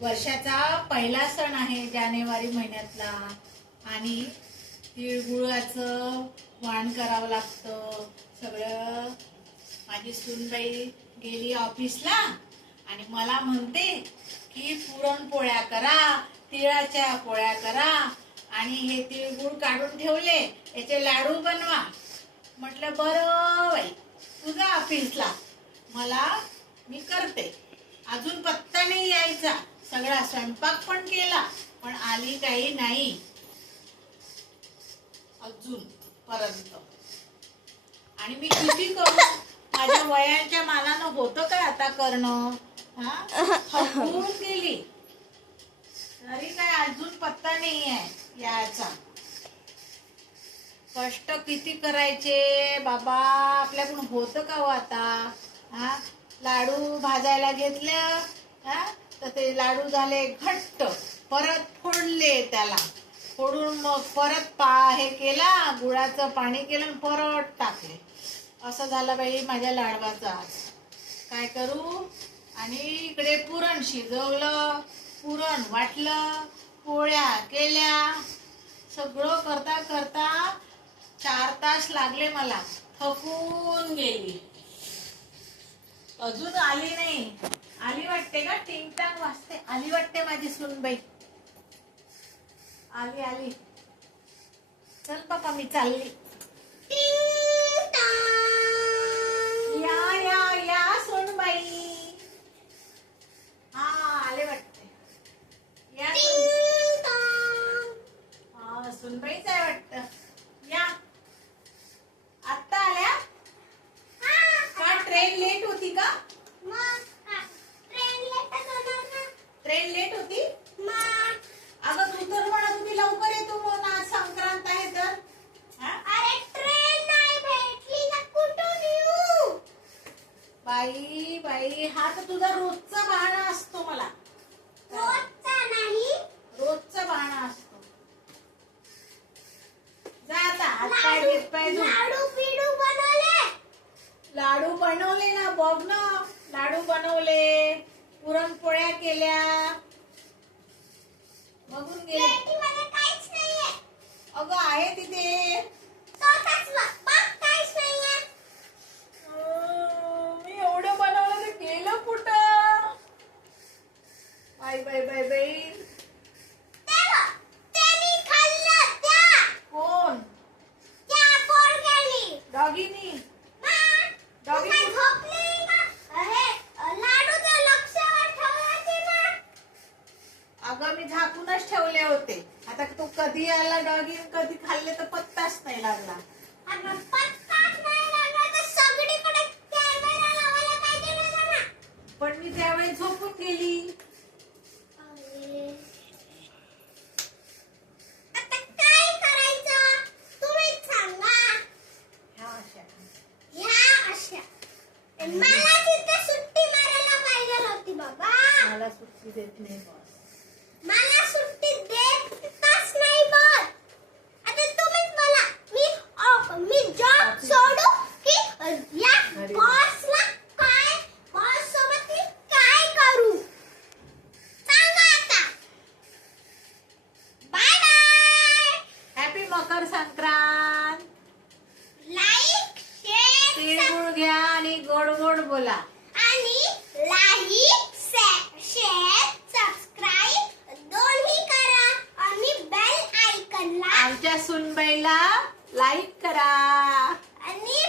वर्षाचा पहिला सण आहे जानेवारी महिन्यातला आणि तिळगुळाचं वाण करावं लागतं सगळं. माझी सूनबाई गेली ऑफिसला आणि मला म्हणते की पुरणपोळ्या करा, तिळाच्या पोळ्या करा आणि हे तिळगुळ काढून ठेवले याचे लाडू बनवा. म्हटलं बरं बाई, तुझा ऑफिसला मी करते. अजून पत्ता नाही यायचा. सगळा स्वयंपाक पण केला पण आली काही नाही अजून पर्यंत. आणि मी किती करू, माझ्या वयाच्या मानानं होतं काय आता करणं. थकून गेली तरी काय अजून पत्ता नाही आहे याचा. कष्ट किती करायचे बाबा, आपल्याकडून होतं का हो आता. लाडू भाजायला घेतलं तर ते लाडू झाले घट्ट, परत फोडले, त्याला फोडून मग परत हे केला, गुळाचं पाणी केलं परत टाकले. असं झालं बाई माझ्या लाडवाचं आज. काय करू. आणि इकडे पुरण शिजवलं, पुरण वाटलं, पोळ्या केल्या, सगळं करता करता 4 तास लागले मला. थकून गेली. अजून आली नाही. आली वाटते का, टिंग टांग वाजते. आली वाटते माझी सूनबाई. आली आली. चल पापा मी चालली. या या या सूनबाई. आले वाटते. या सूनबाईच आहे वाटतं. या आत्ता आल्या का. ट्रेन लेट होती का. ट्रेन लेट होती. अगं तू तर म्हणत होती लवकर येतो म्हणून, आज संक्रांत आहे तर. अरे ट्रेन नाही भेटली ना, कुठून येऊ. बाई बाई, हा तर तुझा रोजचा बहाणा असतो. मला रोजचा नाही, रोजचा बहाणा असतो. जा आता हात पाय घेत पाय धु. लाडू पिडू बनवले. लाडू बनवले ना, बघ ना. लाडू बनवले, पुरणपोळ्या केल्या. बघून गेले. प्लेटीमध्ये काहीच नाहीये. अगं आहे तिथे. स्वतःच बघ, काहीच नाहीये. मी एवढं बनवलं ते केलं कुठं. बाई बाई बाई बाई. त्यांनी खाल्लं त्या. कोण. त्या पोरग्यानी. डॉगीनी. डॉगी झोपली का. अरे लाडू तर लक्षावर ठेवायचे ना. अगं मी झाकूनच ठेवले होते. आता तो कधी आला डॉगी, कधी खाल्ले तर पत्ताच नाही लागला. अगं पत्ताच नाही लागला तर सगळीकडे कॅमेरा लावायला पाहिजे ना. पण मी त्यावेळी झोपून गेली. आता काय करायचं तुम्हीच सांगा. ह्या अशा मला तिथे सुट्टी मारायला पाहिजे होती बाबा. मला सुट्टी देत नाही बॉस. मला सुट्टी देतच नाही बॉस. आता तुम्हीच बोला, मी जॉब सोडू की या बॉसला काय, बॉस सोबत मी काय करू सांगा आता. Bye bye. Happy Makar Sankrant. Like share तिळगुळ घ्या आणि गोड गोड बोला. आणि लाईक शेअर सबस्क्राईब दोन्ही करा आणि बेल आयकॉनला आमच्या सूनबाईला लाईक करा. आणि